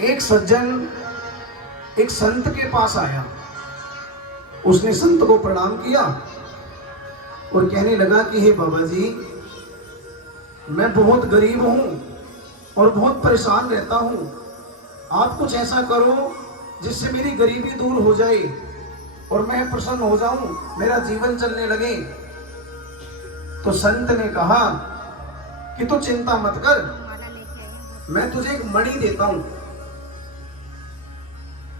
एक सज्जन एक संत के पास आया। उसने संत को प्रणाम किया और कहने लगा कि हे बाबा जी, मैं बहुत गरीब हूं और बहुत परेशान रहता हूं। आप कुछ ऐसा करो जिससे मेरी गरीबी दूर हो जाए और मैं प्रसन्न हो जाऊं, मेरा जीवन चलने लगे। तो संत ने कहा कि तू चिंता मत कर, मैं तुझे एक मणि देता हूं।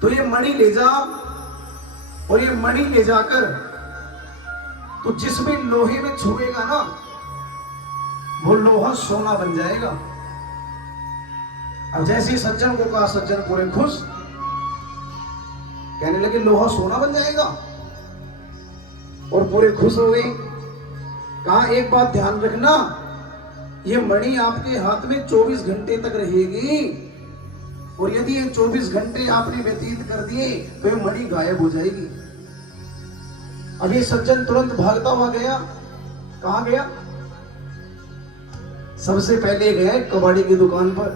तो ये मणि ले जा और ये मणि ले जाकर तो जिस भी लोहे में छुएगा ना, वो लोहा सोना बन जाएगा। अब जैसे सज्जन को कहा, सज्जन पूरे खुश, कहने लगे लोहा सोना बन जाएगा और पूरे खुश हो गए। कहा एक बात ध्यान रखना, ये मणि आपके हाथ में 24 घंटे तक रहेगी और यदि ये 24 घंटे आपने व्यतीत कर दिए तो ये मणि गायब हो जाएगी। अब ये सज्जन तुरंत भागता हुआ गया। कहां गया? सबसे पहले गया कबाड़ी की दुकान पर।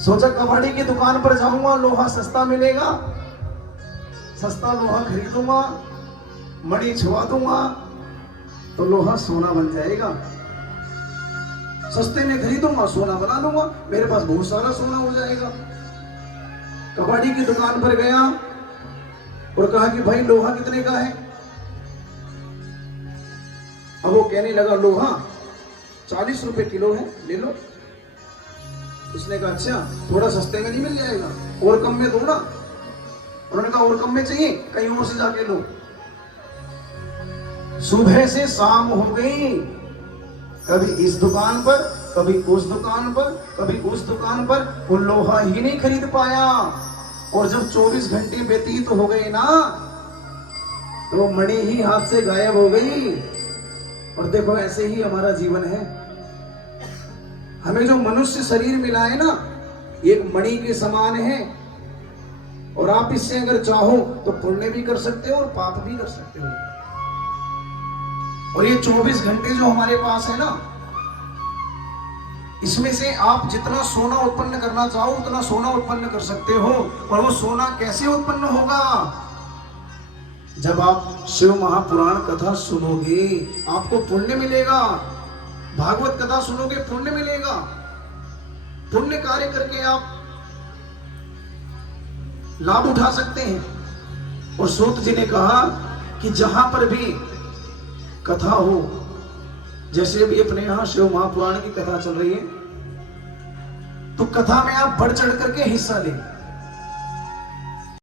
सोचा कबाड़ी की दुकान पर जाऊंगा, लोहा सस्ता मिलेगा, सस्ता लोहा खरीदूंगा, मणि छुआ दूंगा तो लोहा सोना बन जाएगा। सस्ते में खरीदूंगा, सोना बना लूंगा, मेरे पास बहुत सारा सोना हो जाएगा। कबाड़ी की दुकान पर गया और कहा कि भाई लोहा कितने का है? अब वो कहने लगा लोहा 40 रुपए किलो है, ले लो। उसने कहा अच्छा, थोड़ा सस्ते में नहीं मिल जाएगा? और कम में दो ना। उन्होंने कहा और कम में चाहिए, कहीं और से जाके लो। सुबह से शाम हो गई, कभी इस दुकान पर, कभी उस दुकान पर, कभी उस दुकान पर, वो लोहा ही नहीं खरीद पाया। और जब 24 घंटे व्यतीत हो गए ना, तो मणि ही हाथ से गायब हो गई। और देखो ऐसे ही हमारा जीवन है। हमें जो मनुष्य शरीर मिला है ना, एक मणि के समान है और आप इससे अगर चाहो तो पुण्य भी कर सकते हो और पाप भी कर सकते हो। और ये 24 घंटे जो हमारे पास है ना, इसमें से आप जितना सोना उत्पन्न करना चाहो उतना सोना उत्पन्न कर सकते हो। और वो सोना कैसे उत्पन्न होगा? जब आप शिव महापुराण कथा सुनोगे आपको पुण्य मिलेगा। भागवत कथा सुनोगे पुण्य मिलेगा। पुण्य कार्य करके आप लाभ उठा सकते हैं। और सूत जी ने कहा कि जहां पर भी कथा हो, जैसे भी अपने यहां शिव महापुराण की कथा चल रही है, तो कथा में आप बढ़ चढ़ करके हिस्सा लें।